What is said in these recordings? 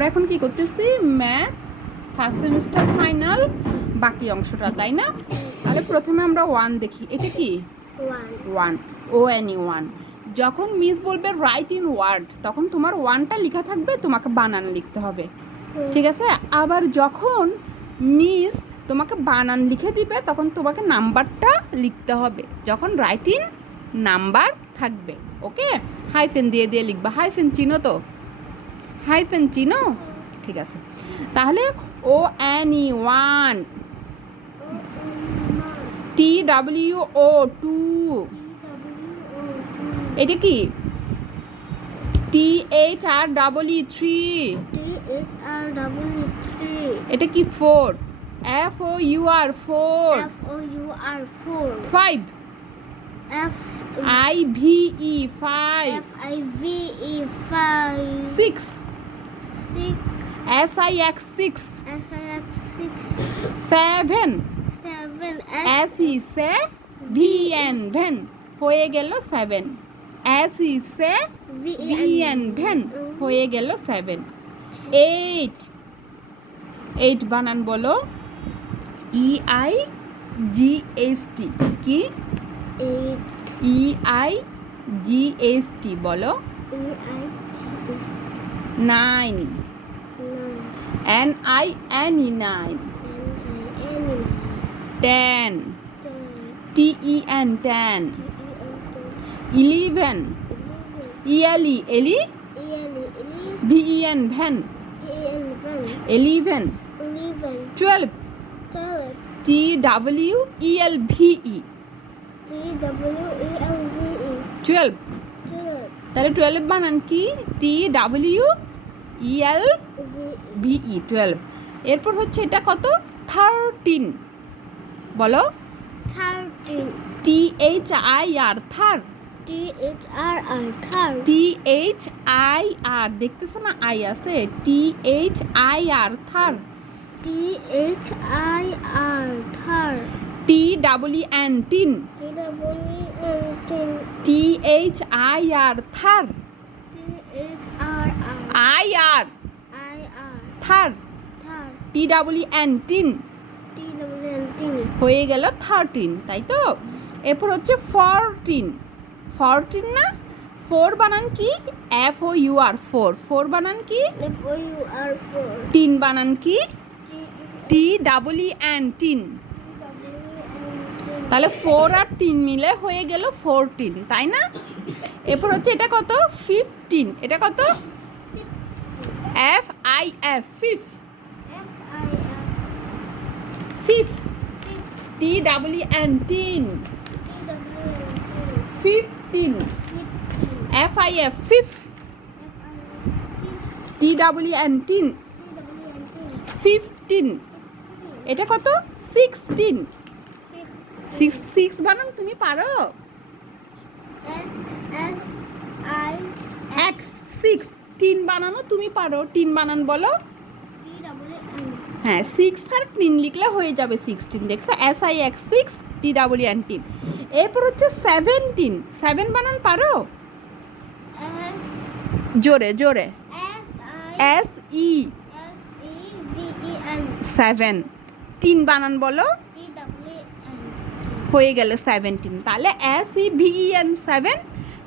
আমরা এখন কি করতেছি, ম্যাথ ফার্স্ট সেমিস্টার ফাইনাল বাকি অংশটা, তাই না? তাহলে প্রথমে আমরা 1 দেখি। এটা কি 1, ONE 1। যখন মিস বলবে রাইট ইন ওয়ার্ড, তখন তোমার 1টা লেখা থাকবে, তোমাকে বানান লিখতে হবে, ঠিক আছে? আবার যখন মিস তোমাকে বানান লিখে দিবে, তখন তোমাকে নাম্বারটা লিখতে হবে, যখন রাইট ইন নাম্বার থাকবে। ওকে, হাইফেন দিয়ে দিয়ে লিখবা। হাইফেন চিনো তো? হাইফেন চিনো? ঠিক আছে। তাহলে ONE 1, TWO 2, এটা কি THREE 3, এটা কি 4, FOUR 4, 5, IVE 5, 6, SIX 6, 7, SEVN when, হয়ে গেল 7, SEVN ভেন, হয়ে গেল 7। 8 বানান বলো, EIGST, কি EIGST বলো। 9, NINE 9, 10, TEN 10, 11, ELE VEN when, 11, 12, TWELVE 12। তাহলে 12 বানান কি, TWELVE 12। এরপর হচ্ছে এটা কত, 13 বলো। 13, THIR থার, THIR দেখতেছ না, আই আছে, THIR থার, THIR, TWN টিন, THIR থার, IR থার, TWN টিন, হয়ে গেল 13, তাই তো? এরপর হচ্ছে 14 না, 4 বানান কি, FOUR 4 বানান কি, 3 বানান কি, TWN টিন। তাহলে 4 আর 3 মিলে হয়ে গেল 14, তাই না? এরপর হচ্ছে এটা কত, 15, এটা কত, FIF 5, TWN tin, 15, FIF 5, TWN tin 15। এটা কত, 16, 6 বানান তুমি পারো? X 6, 3 বানানো তুমি পারো, 3 বানান বলো। হ্যাঁ, 6 আর 3 লিখলে হয়ে যাবে 16, দেখছো, SIX 6, TWN 10। এরপর হচ্ছে 17, 7 বানান পারো? জোরে জোরে, SE 7, 3 বানান বলো, হয়ে গেল 17। তাহলে SEVEN 7,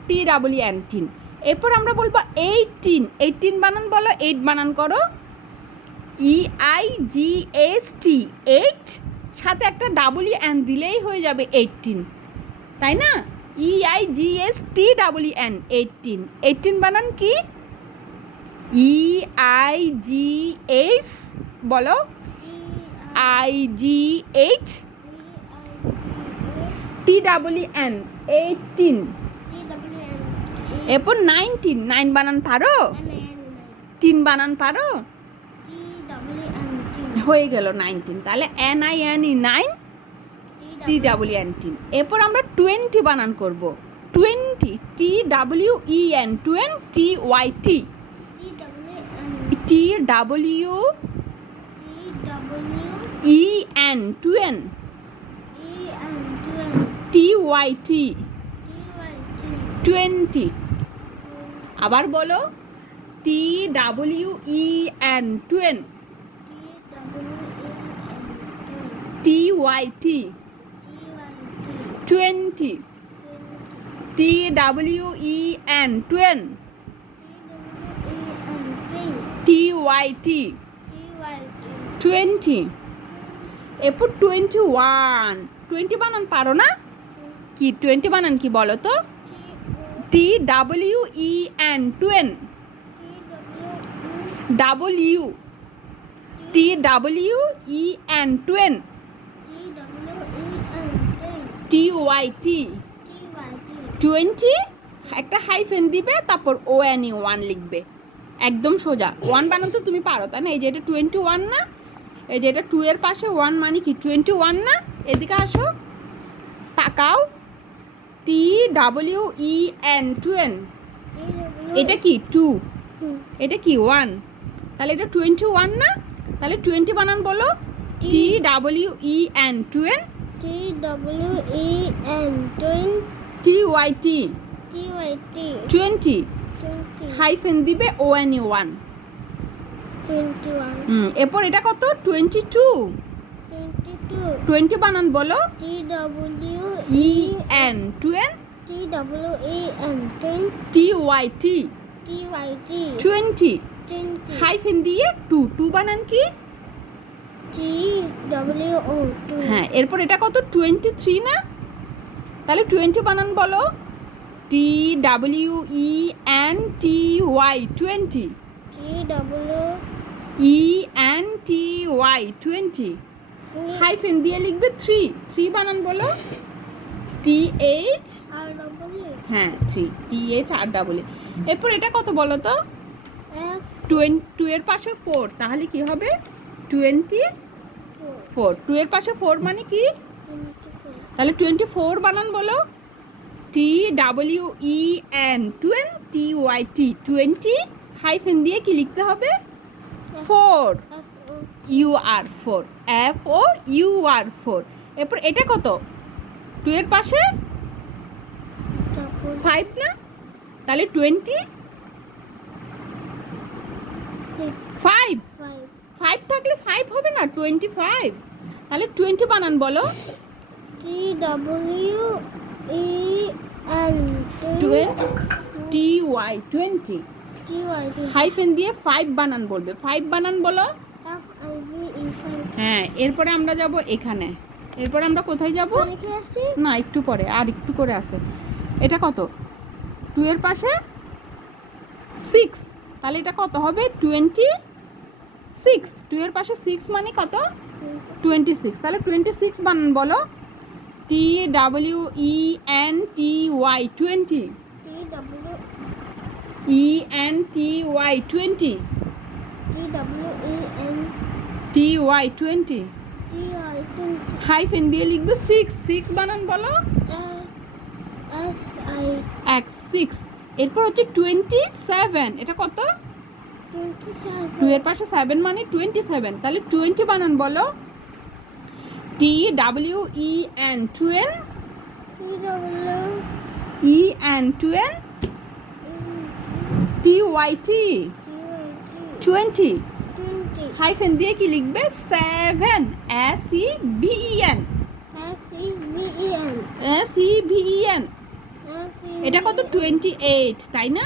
TWN 10। এরপর আমরা বলবো 18 বানান বলো, 8 বানান করো, EIGST 8, সাথে একটা WN দিলেই হয়ে যাবে 18, তাই না? EIGST WN 18 বানান কি, EIGS বলো, IGH TWN 18। এরপর 19, 9 বানান পারো? 3 বানান পারো? হয়ে গেল 19। তাহলে NINE 9, TWN 10। এরপর আমরা 20 বানান করব, 20, TWEN 20, TYT, TWEN 20, TYT 20। আবার বলো, TWEN N, twen. T W T, Y, T, T 20. T, W, E, N, twen. T, Y, T, 20. এরপর 21. 20 বানান পারো না? কি 20 বানান কি বলো তো? T, W, E, N, twen. W, T, W, E, N, twen. T, Y, T, 20. একটা হাইফেন দিবে, তারপর O N E 1 লিখবে, একদম সোজা। 1 বানান তো তুমি পারো, তাই না? এই যে এটা 21 না, এই যে এটা 2 এর পাশে 1 মানে কি 21 না? এদিকে আসো, তাকাও। T, W, E, N, twen. এটা কি 2, এটা কি 1, তাহলে এটা 21 না? তাহলে 20 বানান বলো। T, W, E, N, twen. T W E N 20 T, Y, T, T Y T 20. 20 hyphen দিবে O N E 1। 21 এরপর এটা কত? 22. 22 20 বানান বলো। T W E, N, twen. T W E N 20 T, Y, T, T Y T 20. 20 hyphen দিয়ে 2 বানান কি? T W O 2 হ্যাঁ, এরপর এটা কত? 23 না? তাহলে 20 বানান বলো। T, W, E, N, T, Y, 20. T W E, N, T, Y, 20. Hyphen দিয়ে লিখবে 3 বানান বলো। T, H, R W হ্যাঁ 3, T, H, R, double A। এরপর এটা কত বলো তো? F 2 এর পাশে 4, তাহলে কি হবে? 24। 2 এর পাশে 4 মানে কি? 24 তাহলে 24 বানান বলো। T, W, E, N, twen, T, Y, T, 20। Hyphen দিয়ে কি লিখতে হবে? 4, F O U, R, 4, F, O, U, R, 4। এরপর এটা কত? 2 এর পাশে 5 না? তাহলে 25। 5 5 থাকলে 5 হবে না, 25। তাহলে 20 বানান বলো। T W E N 20, T, Y, 20। T Y T hyphen দিয়ে 5 বানান বলবে। 5 বানান বলো। F I V E 5 হ্যাঁ, এরপরে আমরা যাব এখানে। এরপরে আমরা কোথায় যাব? লিখে আসছি না, একটু পরে, আর একটু করে আছে। এটা কত? 2 এর পাশে 6, তাহলে এটা কত হবে? 26। 2 এর পাশে 6 মানে কত? 26। তাহলে 26 বানান বলো। T, W, E, N, T, Y, 20। T W E, N, T, Y, 20। T W E N T, Y, 20। T I 20 hyphen দিয়ে লিখবে 6 বানান বলো। S I 6। এরপর হচ্ছে 27। এটা কত? 27 2 এর পাশে 7 মানে 27। তাহলে 20 বানান বলো। T, W, E, N, twen, T W E, N, twen, T, Y, T, 20। 20 hyphen দিয়ে কি লিখবে? 7, S, E, B, E, N, S E V E N S, E, B, E, N। S E এটা কত? 28, তাই না?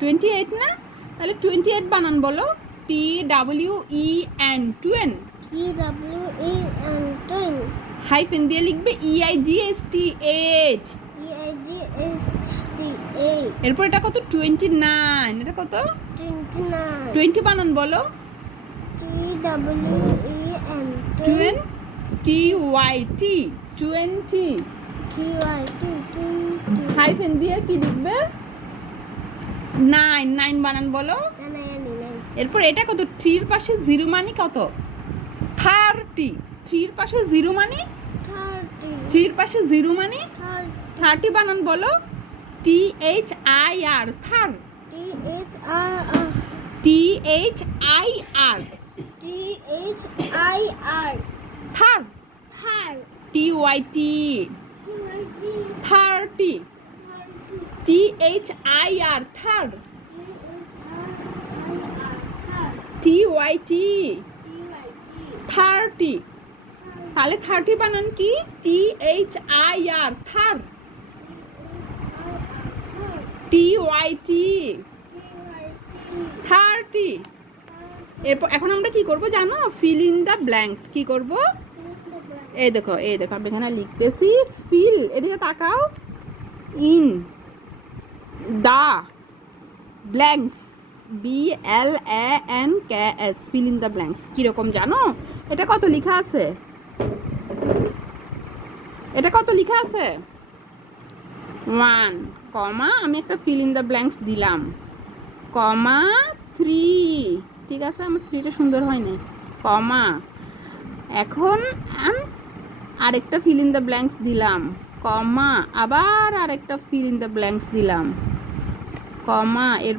28 না? তাহলে 28 বানান বলো। T, W, E, N, twen। T W E N 10 hyphen দিয়ে লিখবে E, I, G, S, T, 8। E I G S T 8 এরপর এটা কত? 29। এটা কত? 29 20 বানান বলো। T W E N 20, T, Y, T, 20। T Y T 20 hyphen দিয়ে কি লিখবে? 9 বানান বলো। এরপর এটা কত? 3 এর পাশে 0 মানে কত? 30। 3 এর পাশে 0 মানে 30 3 এর পাশে 0 মানে 30 বানান বলো। T, H, I, R, থার। T H R R T, H, I, R, T H I R Thar. Thar T, Y, T, T Y T 30। 30 T, H, I, R, থার। T H R I R Thar T, Y T 30, তাহলে 30 বানান কি? THIR, থার। TYT 30। এরপর এখন আমরা কি করব জানো? Feel in the blanks. কি করব? এই দেখো আমি এখানে লিখতেছি ফিল, এদিকে তাকাও, in the blanks, BLANKS, fill in the blanks. কীরকম জানো? এটা কত লেখা আছে? 1, কমা, আমি একটা ফিল ইন দ্য ব্ল্যাঙ্কস দিলাম, কমা 3, ঠিক আছে, আমার 3টা সুন্দর হয়নি, কমা, এখন আরেকটা ফিল ইন দ্য ব্ল্যাঙ্কস দিলাম, কমা, আবার আরেকটা ফিল ইন দ্য ব্ল্যাঙ্কস দিলাম, কমা, এর